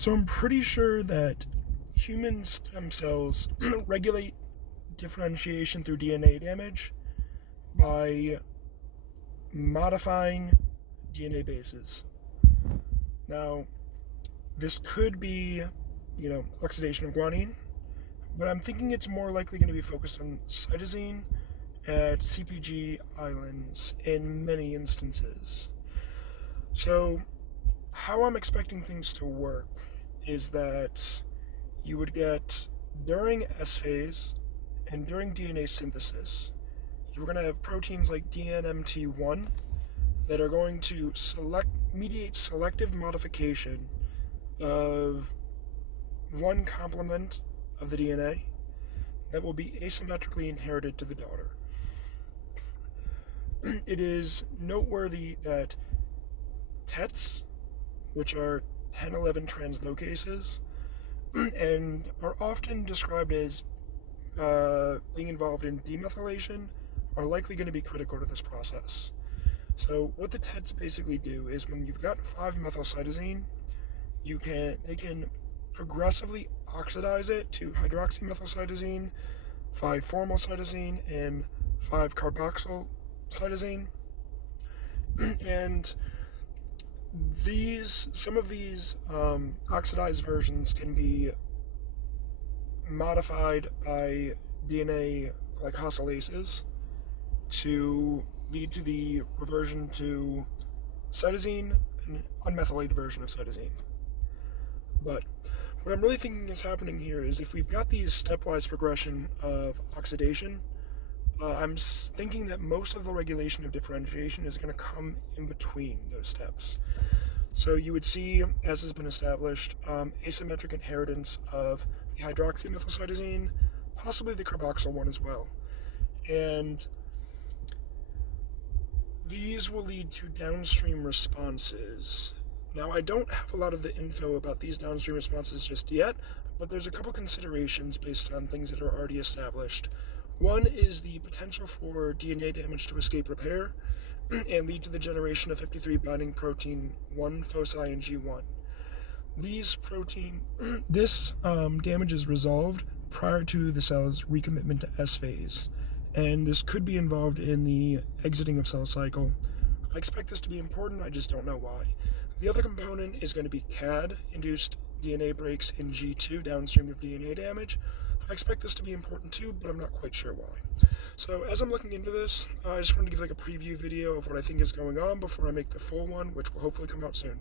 So I'm pretty sure that human stem cells regulate differentiation through DNA damage by modifying DNA bases. Now, this could be, oxidation of guanine, but I'm thinking it's more likely going to be focused on cytosine at CPG islands in many instances. So, how I'm expecting things to work is that you would get, during S phase and during DNA synthesis, you're going to have proteins like DNMT1 that are going to mediate selective modification of one complement of the DNA that will be asymmetrically inherited to the daughter. It is noteworthy that TETs, which are 1011 translocases, and are often described as being involved in demethylation, are likely going to be critical to this process. So what the TETs basically do is when you've got 5-methylcytosine, they can progressively oxidize it to hydroxymethylcytosine, 5-formylcytosine, and 5-carboxylcytosine. And some of these oxidized versions can be modified by DNA glycosylases to lead to the reversion to cytosine, an unmethylated version of cytosine. But what I'm really thinking is happening here is if we've got these stepwise progression of oxidation, I'm thinking that most of the regulation of differentiation is going to come in between those steps. So you would see, as has been established, asymmetric inheritance of the hydroxymethylcytosine, possibly the carboxyl one as well. And these will lead to downstream responses. Now, I don't have a lot of the info about these downstream responses just yet, but there's a couple considerations based on things that are already established. One is the potential for DNA damage to escape repair and lead to the generation of 53 binding protein 1 foci and G1. This damage is resolved prior to the cell's recommitment to S phase, and this could be involved in the exiting of cell cycle. I expect this to be important, I just don't know why. The other component is going to be CAD, induced DNA breaks in G2 downstream of DNA damage. I expect this to be important too, but I'm not quite sure why. So as I'm looking into this, I just wanted to give a preview video of what I think is going on before I make the full one, which will hopefully come out soon.